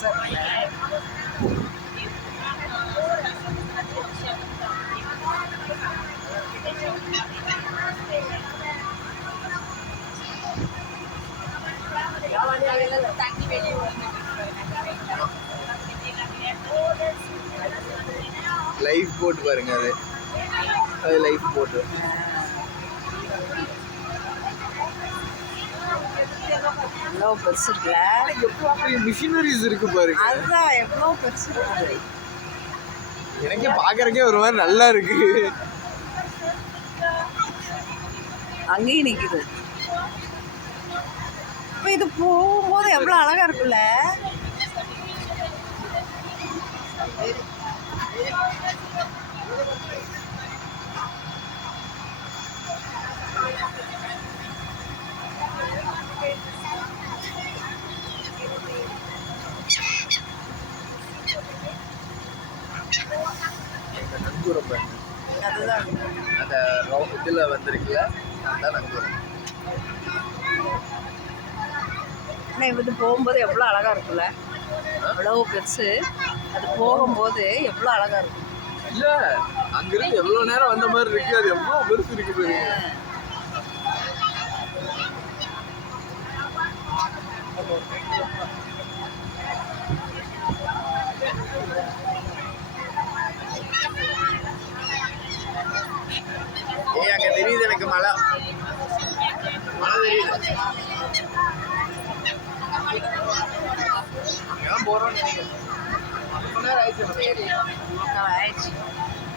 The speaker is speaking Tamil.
பெருசாக இருக்குல்ல. லைஃப் போட்டு பாருங்க, அது லைஃப் போட்டு. எவ்வளோ பெருசு இருக்குல்ல. மிஷினரிஸ் இருக்கு பாருங்க. அதுதான் எவ்வளோ பெருசு இருக்குது. எனக்கே பாக்குறதுக்கே ஒரு மாதிரி நல்லா இருக்கு. அங்கேயும் நிக்குது. இப்போ இது போகும்போது எவ்வளோ அழகா இருக்குல்ல. நங்கூரம் அதுதான் அந்த இதுல வந்திருக்குல்ல, அதான் நங்கூரம். ஆனால் இது போகும்போது எவ்வளோ அழகா இருக்குல்ல. எவ்வளோ பெருசு. அது போகும்போது எவ்வளோ அழகா இருக்கும். இல்ல அங்கிருந்து எவ்வளவு நேரம் வந்த மாதிரி இருக்கு. அது எவ்வளவு பெருசு இருக்கு பாருங்க. அங்க தெரியுது எனக்கு மழை தெரியுது. அங்கதான் போறோம்னு நினைக்கிறேன். ஆயிடுச்சு.